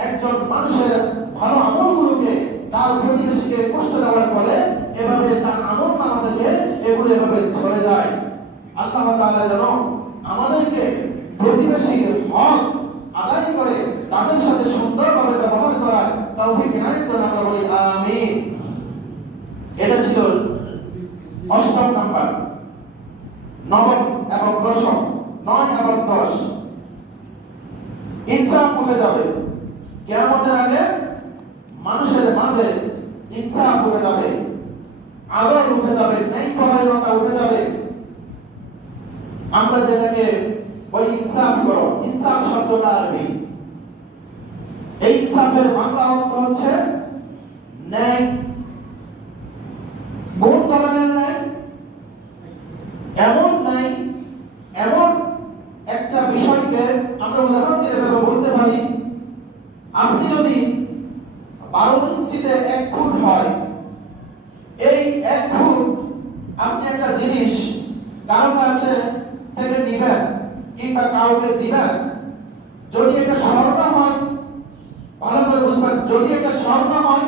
একজন মানুষের ভালো আমলগুলোকে তার প্রতিবেশীকে কষ্ট দেওয়ার ফলে এভাবে তার আমলনামা থেকে এগুলো এভাবে ঝরে যায়। আল্লাহ তাআলা যেন আমাদেরকে প্রতিবেশীর হক আদায় করে তাদের সাথে সুন্দরভাবে ব্যবহার করার তৌফিক ইনায়াত করেন, আমরা বলি আমিন। এটা ছিল ৮ম নাম্বার। ৯ম এবং ১০ম, ৯ এবং ১০ ইনসাফ উঠে যাবে। কিয়ামতের আগে মানুষের মাঝে ইনসাফ উঠে যাবে, আদর উঠে যাবে, ন্যায়পরায়ণতা উঠে যাবে। আমরা যেটাকে বলি ইনসাফ করো, ইনসাফ শব্দটা আরবি। এই ইনসাফের বাংলা অর্থ হচ্ছে ন্যায়। কোন ধরনের এক ফুট আপনি একটা জিনিস কারো কাছে থেকে নিবেন কিংবা কাউকে দিবেন, যদি একটা স্বর্ণ হয়, ভালো করে বুঝবেন, যদি একটা স্বর্ণ হয়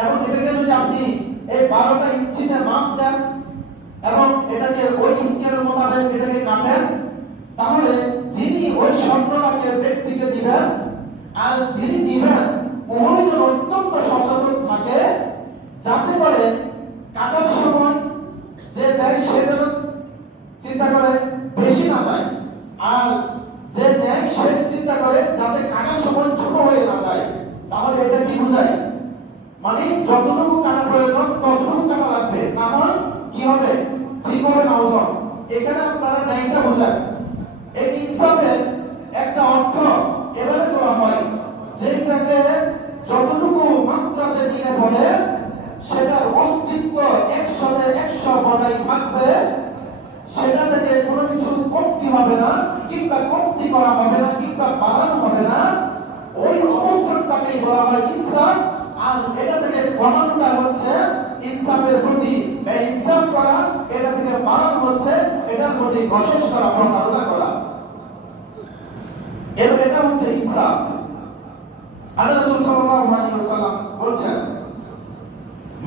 এবং এটাকে যদি আপনি এই 12টা ইঞ্চিতে মাপ দেন এবং এটাকে ওই স্কেলের মোতাবেক এটাকে কাটেন, তাহলে যিনি ওই স্বর্ণটাকে ব্যক্তিকে দিবেন আর যিনি নিবেন উভয় জন অত্যন্ত সচেতন থাকে, যাতে করে কাটার সময় যে দেয় সে যেন চিন্তা করে বেশি না যায়, আর যে নেয় সে চিন্তা করে যাতে কাটার সময় ছোট হয়ে না যায়। তাহলে এটা কি বোঝায়? মানে যতটুকু কাটা প্রয়োজন ততটুকু কাটা লাগবে, না হয় কি হবে, ঠিক হবে না ওজন। এখানে আপনারা ন্যায়টা বোঝায়। এই ইনসাফের একটা অর্থ এভাবে করা হয়, যেটাকে যতটুকু মাত্রাতে নিলে বলে সেটার অস্তিত্ব 100 বজায় থাকবে, সেটা থেকে কোনো কিছু কমতি হবে না কিংবা কমতি করা হবে না কিংবা বাড়ানো হবে না, ওই অবস্থানটাকেই বলা হয় ইনসাফ। আর এটা থেকে কমানোটা হচ্ছে ইনসাফের প্রতি, এই ইনসাফ করা, এটা থেকে বাড়ানো হচ্ছে এটার প্রতি গসস করা, প্রতারণা করা। এবং এটা হচ্ছে ইনসাফ। আল্লাহ রাসূল সাল্লাল্লাহু আলাইহি ওয়াসাল্লাম বলেছেন,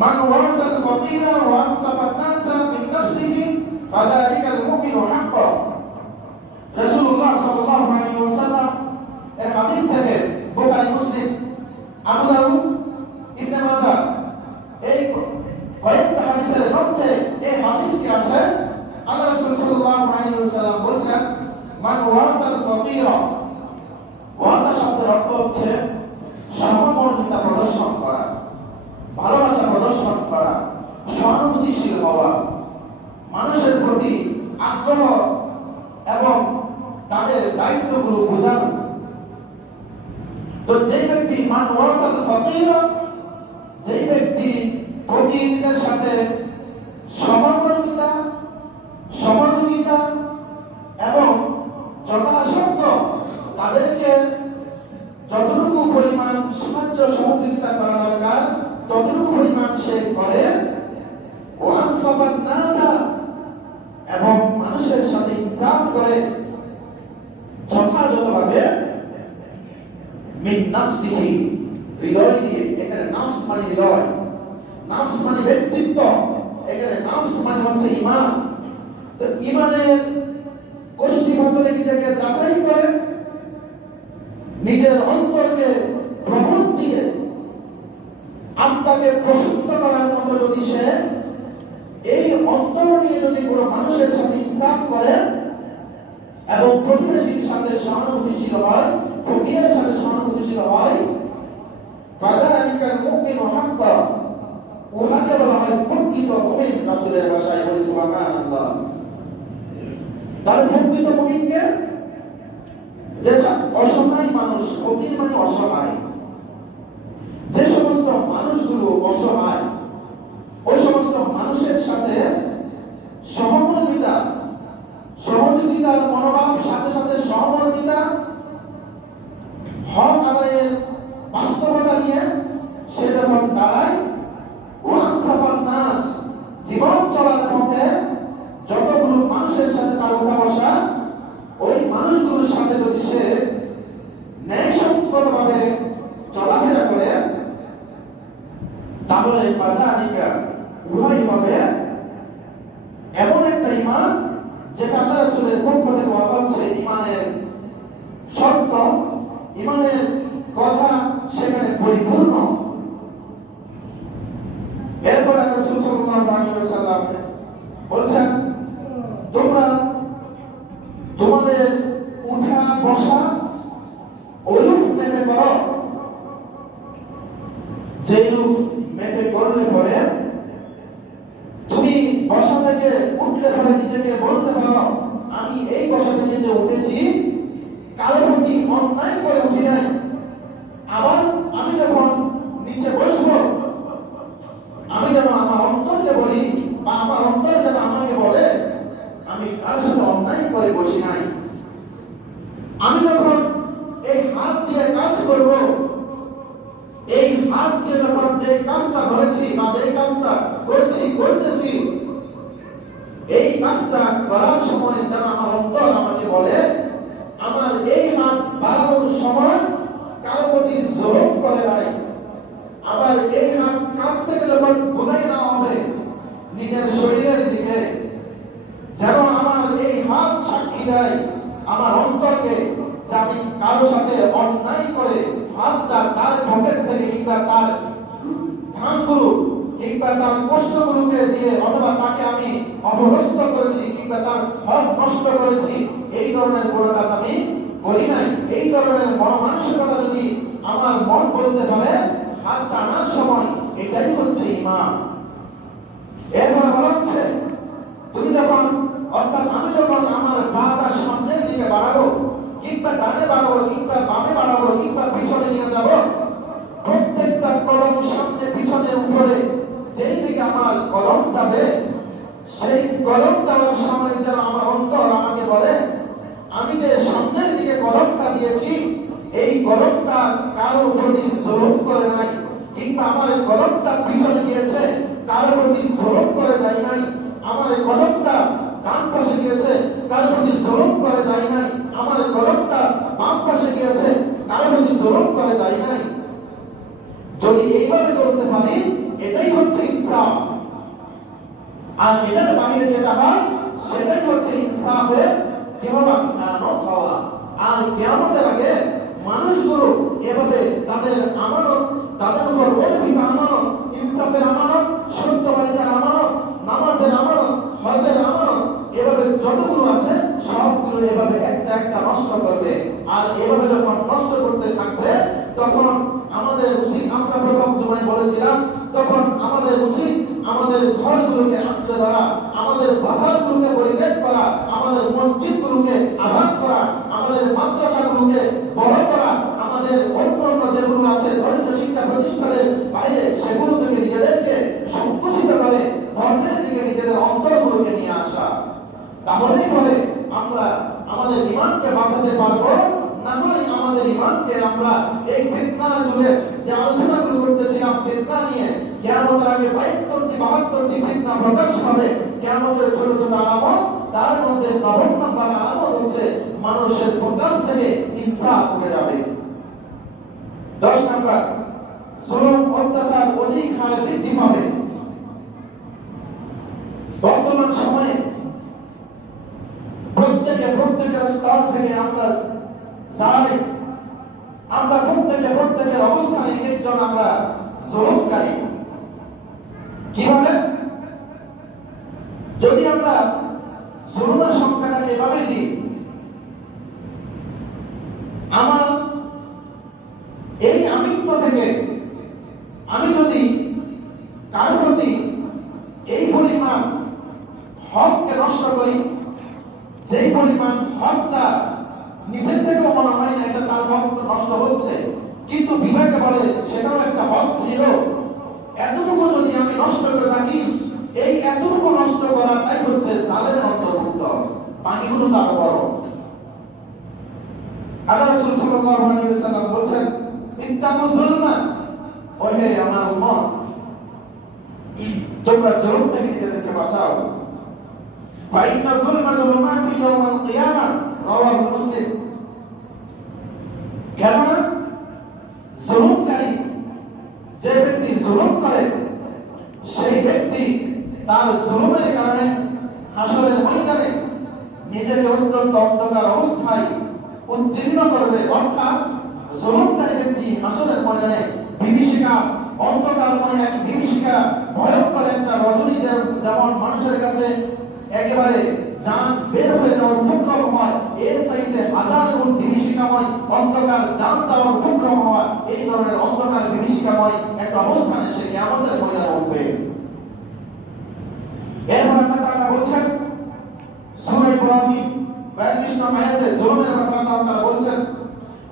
মান ওয়াসাল ফাকিরা ওয়া আনসাফা আন-নাসা মিন নাফসিহি ফাযালিকাল মুমিনু হাক্কান। রাসূলুল্লাহ সাল্লাল্লাহু আলাইহি ওয়াসাল্লাম এর হাদিস থেকে বুখারী, মুসলিম, আবু দাউদ, ইবনে মাজাহ এই কয়েকটা হাদিসের মধ্যে এই হাদিসটি আছে। আল্লাহ রাসূল সাল্লাল্লাহু আলাইহি ওয়াসাল্লাম বলেছেন, মান ওয়াসাল ফাকিরা, ওয়াসা শব্দের অর্থ হচ্ছে সহমর্মিতা প্রদর্শন করা, ভালোবাসা প্রদর্শন করা, সহানুভূতিশীল হওয়া, মানুষের প্রতি আগ্রহ এবং তাদের দায়িত্বগুলো বোঝানো। তো যে ব্যক্তি মান ওয়াসাল ফাকিরা, যে ব্যক্তি ফকিরদের সাথে সহমর্মিতা, সহযোগিতা এবং যথাসাধ্য তাদেরকে যতটুকু পরিমাণ সাহায্য সহযোগিতা করা দরকার ততটুকু পরিমাণ সে করে, ও আনসাফা আন-নাসা, এবং মানুষের সাথে ইনসাফ করে যথাযথভাবে, মিন নাফসিহি, হৃদয় দিয়ে। এখানে নাফস মানে হৃদয়, নাফস মানে ব্যক্তিত্ব, এখানে নাফস মানে হচ্ছে ঈমান। তো ঈমানের কোষ্ঠী ভিতরে নিজেকে যাচাই করে, নিজের অন্তরকে প্রবোধ দিয়ে আত্মাকে প্রশুদ্ধ করার মতো যদি সে এই অন্তর নিয়ে যদি কোনো মানুষের সাথে ইনসাফ করে এবং প্রতিবেশীর সাথে সহানুভূতিশীল হয়, ফকিরের সাথে সহানুভূতিশীল হয়, ফাযালিকাল মুমিনু হাক্কান, উহাকে বলা হয় প্রকৃত মুমিন। রাসূলের ভাষায় বলি সুবহানাল্লাহ। তার প্রকৃত মুমিনকে, যে অসহায় মানুষ, ফকির মানে অসহায়, যে সমস্ত মানুষগুলো অসহায় ওই সমস্ত মানুষের সাথে সহমর্মিতা, সহযোগিতার মনোভাব, সাথে সাথে সহমর্মিতা, হক আদায়ের বাস্তবতা নিয়ে সে যখন দাঁড়ায়, ওয়ান সাফার নাস, জীবন চলার পথে যতগুলো মানুষের সাথে তার উঠা বসা, ওই মানুষগুলোর সাথে যদি সে ন্যায়সঙ্গতভাবে চলাফেরা করে, তাহলে ফাযালিকা, উহাই হবে এমন একটা ঈমান যেটা আল্লাহ রাসূলের পক্ষ থেকে বলা হচ্ছে ঈমানের শর্ত, ঈমানের কথা সেখানে পরিপূর্ণ। এরপর আল্লাহ রাসূল সাল্লাল্লাহু আলাইহি ওয়াসাল্লাম বলছেন, তোমরা তোমাদের উঠা বসা ওইরূপ মেপে করো, যেরূপ মেপে করলে পরে তুমি বসা থেকে উঠলে পরে নিজেকে বলতে পারো, আমি এই বসা থেকে যে উঠেছি কারো প্রতি অন্যায় করে উঠি নাই। আবার আমি যখন নিচে বসবো, আমি যেন আমার অন্তরকে বলি বা আমার অন্তর যেন আমাকে বলে, আমি কারোর সাথে অন্যায় করে বসি নাই। আমি যখন এই হাত দিয়ে কাজ করব, এই হাত দিয়ে যখন যে কাজটা করেছি বা যে কাজটা করেছি করতেছি, এই কাজটা করার সময় যেন আমার অন্তর আমাকে বলে, আমার এই হাত বাড়ানোর সময় কারো প্রতি জোর করে নাই, আবার এই হাত কাছ থেকে যখন ঘুরাই না হবে নিজের শরীরের দিকে, যেন আমার এই হাত সাক্ষী দেয় আমার অন্তরকে যে আমি কারো সাথে অন্যায় করে হাতটা তার পকেট থেকে কিংবা তার ধানগুলো কিংবা তার কষ্টগুলোকে দিয়ে অথবা তাকে আমি অপদস্থ করেছি কিংবা তার হক নষ্ট করেছি, এই ধরনের কোনো কাজ আমি করি নাই। এই ধরনের মনোমানসিকতা যদি আমার মন বলতে পারে হাত টানার সময়, এটাই হচ্ছে ঈমান। এরপর বলা হচ্ছে, তুমি যখন অর্থাৎ আমি যখন আমার পাটা সামনের দিকে বাড়াবো কিংবা ডানে বাড়াবো কিংবা বামে বাড়াবো কিংবা পিছনে নিয়ে যাব, প্রত্যেকটা কদম সামনে পিছনে উপরে যেই দিকে আমার কদম যাবে, সেই কদম যাওয়ার সময় যেন আমার অন্তর আমাকে বলে, আমি যে সামনের দিকে কদমটা দিয়েছি এই কদমটা কারো প্রতি জুলুম করে নাই, কিংবা আমার কদমটা পিছনে গিয়েছে কারো প্রতি জুলুম করে যায় নাই, আমার কদমটা ডান পাশে গিয়েছে কারো প্রতি জুলুম করে যায় নাই, আমার কদমটা বাম পাশে গিয়েছে কারো প্রতি জুলুম করে যায় নাই। যদি এইভাবে চলতে পারি, এটাই হচ্ছে ইনসাফ। আর এটার বাইরে যেটা হয় সেটাই হচ্ছে ইনসাফের খেয়ানত হওয়া। আর কিয়ামতের আগে মানুষগুলো এভাবে তাদের আমানত, তাদের উপর অর্পিত আমানত, ইনসাফের আমানত, সত্যবাদিতার আমানত, নামাজের আমানত, হজের আমানত, এভাবে যতগুলো আছে সবগুলো এভাবে একটা একটা নষ্ট করবে। আর এভাবে যখন নষ্ট করতে থাকবে, তখন আমাদের উচিত, আমরা প্রথম জুমায় বলেছিলাম, তখন আমাদের উচিত আমাদের ঘরগুলোকে আঁকড়ে ধরা, আমাদের বাজারগুলোকে পরিত্যাগ করা, আমাদের মসজিদগুলোকে আবাদ করা, আমাদের মাদ্রাসাগুলোকে বড় করা, আমাদের অন্যান্য যেগুলো আছে ধর্মীয় শিক্ষা প্রতিষ্ঠানের বাইরে সেগুলো থেকে নিজেদেরকে সংকুচিত করে ধর্মের দিকে নিজেদের অন্তরগুলোকে নিয়ে আসা। তাহলেই পরে আমরা আমাদের ঈমানকে বাঁচাতে পারবো। না হয় আমাদের ঈমানকে আমরা এই ফিতনার যুগে যে আলোচনাগুলো করতেছিলাম ফিতনা নিয়ে, কিয়ামতের আগে ৭২টি ৭২টি ফিতনা প্রকাশ হবে, কিয়ামতের ছোট ছোট আলামত, তার মধ্যে ৯ নম্বর আলামত হচ্ছে মানুষের প্রকাশ থেকে ইনসাফ উঠে যাবে। ১০ নম্বর, জুলুম অত্যাচার অধিক হারে বৃদ্ধি পাবে। বর্তমান সময়ে প্রত্যেকের স্তর থেকে আমরা জানি, আমরা প্রত্যেকের অবস্থানে একজন আমরা জুলুমকারী। কিভাবে? যদি আমরা জুলুমের সংখ্যাটাকে এভাবে দিই, আমার এই আমিত্ব থেকে আমি যদি কারো প্রতি এই পরিমাণ হককে নষ্ট করি, যেই পরিমাণ হকটা নিজের থেকেও মনে হয় না এটা তার হক নষ্ট হচ্ছে, কিন্তু বিবেকে বলে সেটাও একটা হক ছিল, এতটুকু যদি আমি নষ্ট করে থাকি, এই এতটুকু নষ্ট করাটাই হচ্ছে জালেমের অন্তর্ভুক্ত। পানিগুলো তার বড়। আল্লাহ রাসূল সাল্লাল্লাহু আলাইহি ওয়াসাল্লাম বলেন, ইত্তাকু যুলমা, ওহে আমার উম্মত, তোমরা জুলুম থেকে নিজেদেরকে বাঁচাও। ফাইন্না যুলমা যুলমাতু ইয়াওমাল কিয়ামা, রাওয়াহু মুসলিম। কেননা জুলুমকারী যে ব্যক্তি জুলুম করে, সেই ব্যক্তি তার জুলুমের কারণে হাসরের ময়দানে নিজেকে অত্যন্ত অন্ধকার অবস্থায় উত্তীর্ণ করবে। অর্থাৎ জুলুমকারী ব্যক্তি হাসরের ময়দানে বিভীষিকা, অন্ধকারময় এক বিভীষিকা, ভয়ঙ্কর একটা রজনী যেমন মানুষের কাছে একেবারে জান বের হয়ে যাওয়ার উপক্রম হয়, এর চাইতে হাজার গুণ বিভীষিকাময় অন্ধকার জান যাওয়ার উপক্রম হয়, এই ধরনের অন্ধকার বিভীষিকাময় একটা অবস্থানে সে কিয়ামতের ময়দানে উঠবে। এরপর আল্লাহ তাআলা বলেছেন সূরা ইব্রাহিম ৪২ নম্বর আয়াতে জুলুমের ব্যাপারে আল্লাহ তাআলা বলেছেন,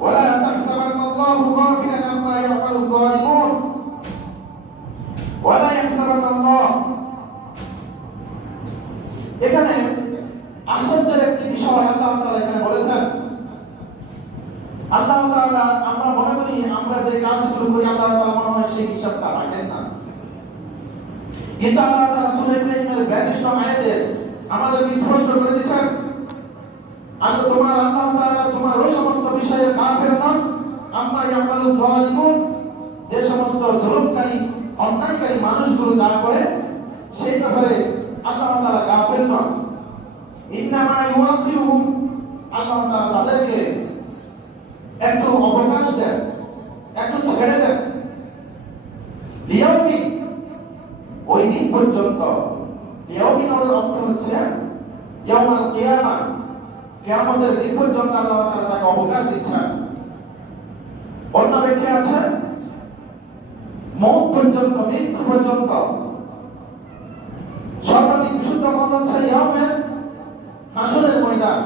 ওয়ালা তাহসাবান্নাল্লাহু গাফিলান আম্মা ইয়াফআলু যালিমুন, ওয়ালা ইয়াহসাবান্নাল্লাহ। এখানে আশ্চর্যের একটি বিষয় আল্লাহ তাআলা এখানে বলেছেন। আল্লাহ তাআলা, আমরা মনে করি আমরা যে কাজগুলো করি আল্লাহ তাআলা মনে হয় সেই হিসাবটা রাখেন না। কিন্তু আল্লাহ তাআলা সূরা ইব্রাহিমের 42 নং আয়াতে আমাদেরকে স্পষ্ট করে দিয়েছেন, আল্লাহ তাআলা তোমার ওই সমস্ত বিষয়ে কাফের নন, আম্মা ইয়ামালু যালিমুন, যে সমস্ত জুলুমকারী অন্যায়কারী মানুষগুলো যা করে সেই ব্যাপারে আল্লাহ তাআলা কাফের নন। ইন্নামা ইউআখিরুহুম, আল্লাহ তাআলা তাদেরকে একটু অবকাশ দেন, একটু ছেড়ে দেন, লিয়াউমি, ওই দিন পর্যন্ত। লিয়াউমি এর অর্থ হচ্ছে ইয়াউমাল কিয়ামা, কিয়ামতের দিন পর্যন্ত আল্লাহ তাআলা তাকে অবকাশ দিচ্ছেন। অন্য ব্যাখ্যা আছে মওত পর্যন্ত, মৃত্যু পর্যন্ত। সর্বাধিক বিশুদ্ধ মত হচ্ছে ইয়াউমে হাসরের ময়দান,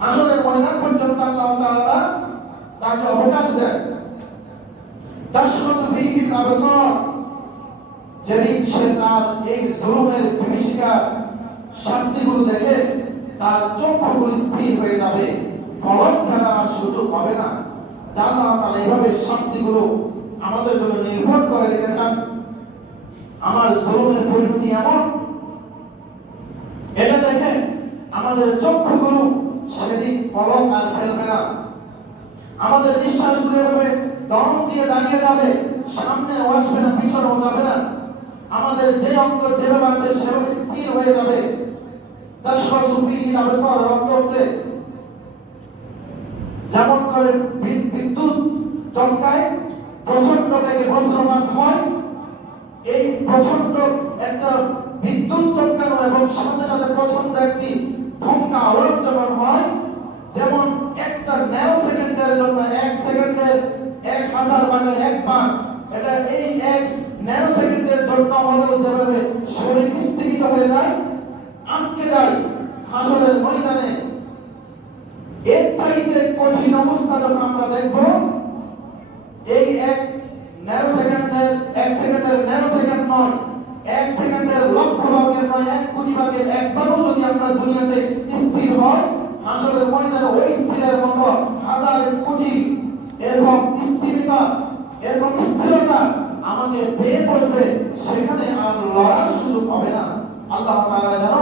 হাসরের ময়দান পর্যন্ত আল্লাহ তাআলা তাকে অবকাশ দেন। তাশখাসু ফীহিল আবসার, যেদিন সে তার এই জুলুমের বিভীষিকা শাস্তিগুলো দেখে তার চক্ষুগুলো স্থির হয়ে যাবে, ফলক ফেলার সুযোগ হবে না। আল্লাহ তাআলা এইভাবে শাস্তিগুলো আমাদের জন্য নির্ভর করে রেখেছেন। আমার জুলুমের পরিণতি এমন, এটা দেখে আমাদের চক্ষুগুলো সেদিন ফলক আর ফেলবে না। আমাদের নিঃশ্বাসগুলো এভাবে দম দিয়ে দাঁড়িয়ে যাবে, সামনে আসবে না, পিছনেও যাবে না। আমাদের যে অঙ্গ যেভাবে আছে সেভাবে স্থির হয়ে যাবে। তাশখাসু ফীহিল আবসার অর্থ হচ্ছে যেমন করে বিদ্যুৎ চমকায়, প্রচন্ড বেগে বজ্রপাত হয়, এই প্রচন্ড একটা বিদ্যুৎ চমকানো এবং সাথে সাথে প্রচন্ড একটি ধমকা আওয়াজ যেমন হয়, যেমন একটা ন্যানো সেকেন্ডের জন্য 1 সেকেন্ডের 1000 ভাগের 1 ভাগ, এটা এই 1 ন্যানো সেকেন্ডের জন্য হলেও যেভাবে শরীর স্থিমিত হয়ে যায়, আটকে যায় হাসরের ময়দানে, এর চাইতে কঠিন অবস্থা যখন আমরা দেখব, এই 1 ন্যানো সেকেন্ডের 1 সেকেন্ডের ন্যানো সেকেন্ড নয়, 1 সেকেন্ডের লক্ষ ভাগের নয়, 1 কোটি ভাগের 1 ভাগও যদি আমরা দুনিয়াতে স্থির হয়, হাসরের ময়দানে ওই স্থিরের মতো হাজার কোটি এরকম স্থিরতা, এরকম স্থিরতা আমাকে পেয়ে বসবে, সেখানে আর লড়ার সুযোগ হবে না। আল্লাহ তাআলা যেন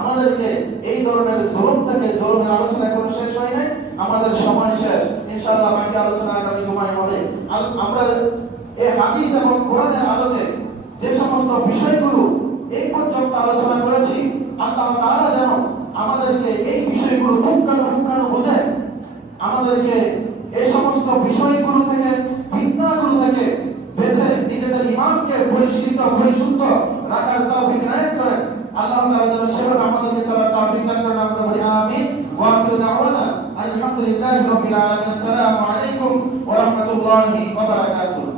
আমাদেরকে এই ধরনের জুলুম থেকে, জুলুমের আলোচনা এখনো শেষ হয় নাই, আমাদের সময় শেষ, ইনশাআল্লাহ বাকি আলোচনা আগামী জুমায় হবে। আমরা এই হাদিস এবং কোরআনের আলোকে যে সমস্ত বিষয়গুলো এই পর্যন্ত আলোচনা করেছি, আল্লাহ তাআলা যেন আমাদেরকে এই বিষয়গুলো পুঙ্খানুপুঙ্খানু বোঝায়, আমাদেরকে এই সমস্ত বিষয়গুলো থেকে, ফিতনাগুলো থেকে বেঁচে নিজেদের ঈমানকে পরিশুদ্ধ পরিশুদ্ধ রাখার তৌফিক ইনায়াত করেন। আল্লাহ তাআলা যেন সেভাবে আমাদেরকে চলার তৌফিক দান করেন। আমরা বলি আমিন। ওয়া আখিরু দাওয়ানা আলহামদুলিল্লাহি রাব্বিল আলামিন। আসসালামু আলাইকুম ওয়া রাহমাতুল্লাহি ওয়া বারাকাতুহু।